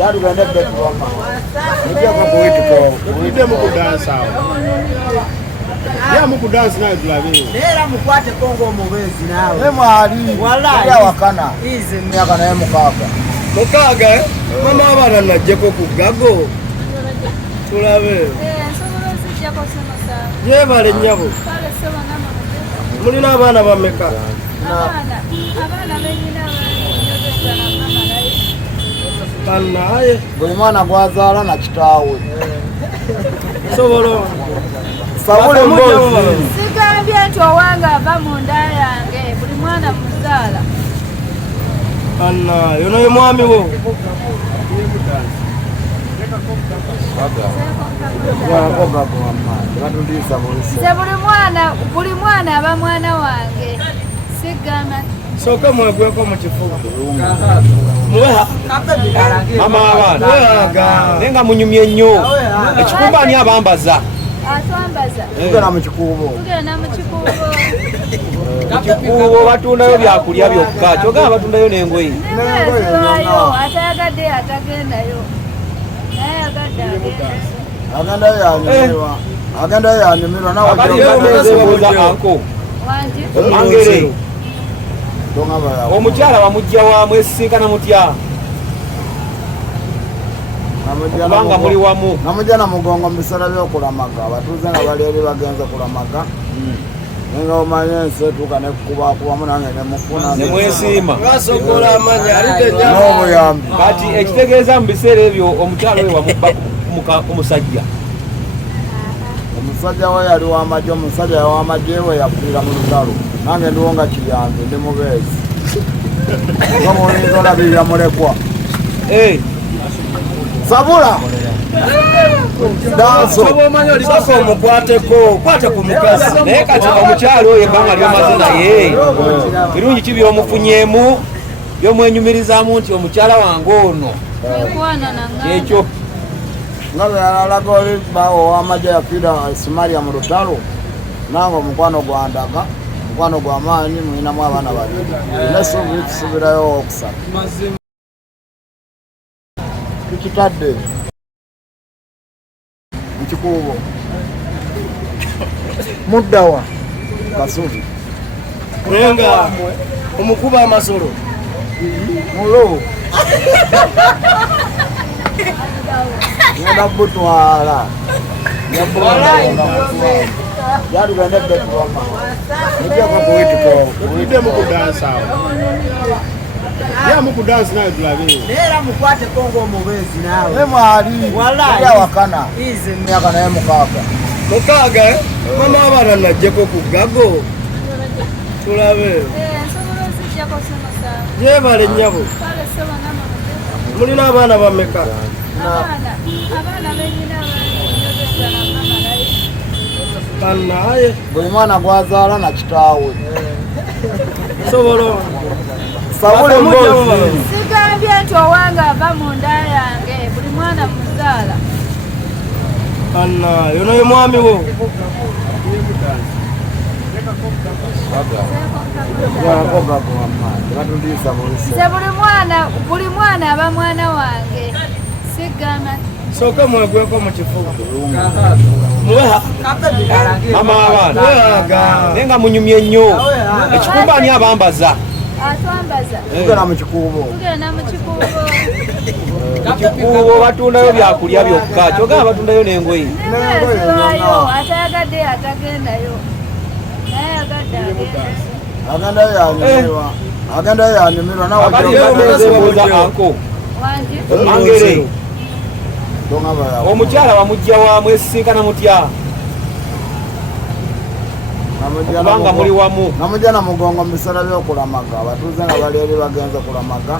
Yari ganda betuama. Ndio kwa kuitiko. Ndio muku dance awo. Ya muku dance na dulabe. Era mukwate kongo mubezi nawe. Mwali. Wallahi. Ya wakana. Ize myaka naye mukaga. Mukaga mama abana najjeko ku gago. Tulabe. Nsobola zijjako sema saa. Ye bale nyabo. Kale sema ngama mujjako. Mulina abaana bameka. Abaana benyina banyogeza na mama naye. Banaye. Buli mwana gwazaala na kitaawe. Sobolo. Sabule mbozi. Sigambye nti owange ava mu nda yange buli mwana muzaala. Banaye ono ye mwami wo. Nze buli mwana aba mwana wange. Sigamba Soka mwegweko mu kifuba. Mweha. Mama abaana. Mwehaga. Nenga munyumye nnyo. Ekikumba ani abambaza? atwambaza. Tugenda mu kikuubo. Tugenda mu kikuubo. Ekikuubo batundayo byakulya byokka. Kyogamba batundayo n'engoye. N'engoye atayagadde atagendayo. Naye agadde agenda. Agendayo yanyumirwa nawe. Abaliyobuuza anko. Wangi. Angere. Omukyala bamujja wa mwesisinkana mutya? Kubanga muli wamu. Namujja na mugongo mu bisala by'okulamaga. Abatuuze nga bali eri bagenze kulamaga. Nenga omanye nseetuuka ne kukubakubamu nange ne mufuna. Ne mwesiima. Basobola amanya alite n'obuyambi. Kati ekitegeeza mu biseera ebyo omukyala we wamubba ku musajja. Omusajja we yali w'amagye, omusajja w'amagye we yafiira mu lutalo. Nange ndiwo nga kiyambe ndi mubeezi. Nga mulinzi olabirira mulekwa. Sabula! Danso! Sasa omukwateko, kwate ku mukazi. Naye kati omukyala oyo ebbanga ly'omaze naye. Birungi ki by'omufunyemu, by'omwenyumirizaamu nti omukyala wange ono. Ekyo. Nga bwe yalaga oli bawo ow'amagye yafiira Somalia mu lutalo. Nange omukwano gwandaga. Mukwano gwa maanyi mulinamu abaana babiri. Nesuubiri tusubirayo okusatu. Tukitadde mu kikuubo. Muddawa Kasubi. Nenga omukuba amasolo. Mulo. Ngenda butwala. Yari ganda betuama. Ndio kwa kuitiko. Ndio muku dance awo. Ya muku dance na dulabe. era mukwate kongo mubezi nawe. Mwali. Wallahi. Ya wakana. Ize myaka naye mukaga. Mukaga mama abana najjeko ku gago. Tulabe. Nsobola zijjako sema saa. Ye bale nyabo. Kale sema ngama mujjako. Mulina abaana bameka. Abaana benyina banyogeza na mama naye. Banaye. Buli mwana gwazaala na kitaawe. Sobolo. Sabule mbozi. Sigambye nti owange ava mu nda yange buli mwana muzaala. Banaye ono ye mwami wo. Nze buli mwana aba mwana wange. Sigamba Soka mwegweko mu kifuba. Mweha. Mama abaana. Mwehaga. Nenga munyumye nnyo. Ekikumba ani abambaza? atwambaza. Tugenda mu kikuubo. Tugenda mu kikuubo. Ekikuubo batundayo byakulya byokka. Kyogamba batundayo n'engoye. N'engoye atayagadde atagendayo. Naye agadde agenda. Agendayo yanyumirwa nawe. Abaliyobuuza anko. Wangi. Angere. Omukyala bamujja wa mwesisinkana mutya? Kubanga muli wamu. Namujja na mugongo mu bisala by'okulamaga. Abatuuze nga bali eri bagenze kulamaga.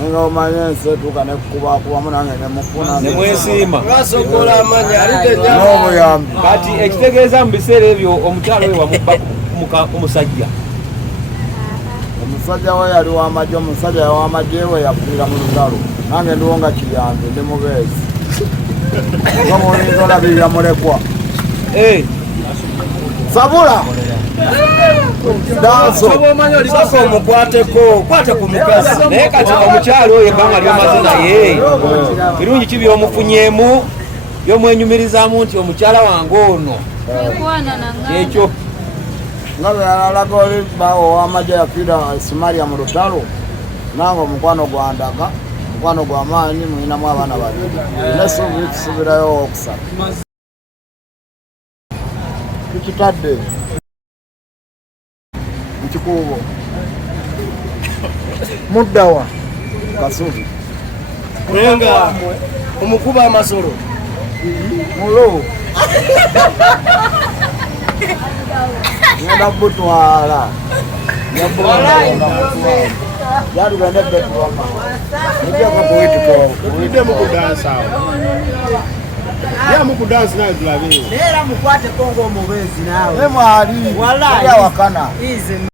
Nenga omanye nseetuuka ne kukubakubamu nange ne mufuna. Ne mwesiima. Basobola amanya alite n'obuyambi. Kati ekitegeeza mu biseera ebyo omukyala we wamubba ku musajja. Omusajja we yali w'amagye, omusajja w'amagye we yafiira mu lutalo. Nange ndiwo nga kiyambe ndi mubeezi. Nga mulinzi olabirira mulekwa. Sabula! sasa omukwateko kwata ku mukazi naye kati omukyalo oyo ebbanga lyomaze naye birungi ki byomufunyemu byomwenyumirizamu nti omukyala wange ono ekyo nga bwe yalaga oli bawo ow'amagye yafiira Somalia mu lutalo nange omukwano gwandaga omukwano gw'amaanyi mulinamu abaana babiri nesuubi tusubirayo owokusatu tukitadde mukikuubo muddawa Kasubi Kulenga omukuba amasolo mulo ngenda butwala yatugende betwama Tulidde mukudansa awo. Ya mukudansa naye tulabe. era mukwate kongo omubezi naawe emwali Wallahi. yawakana ize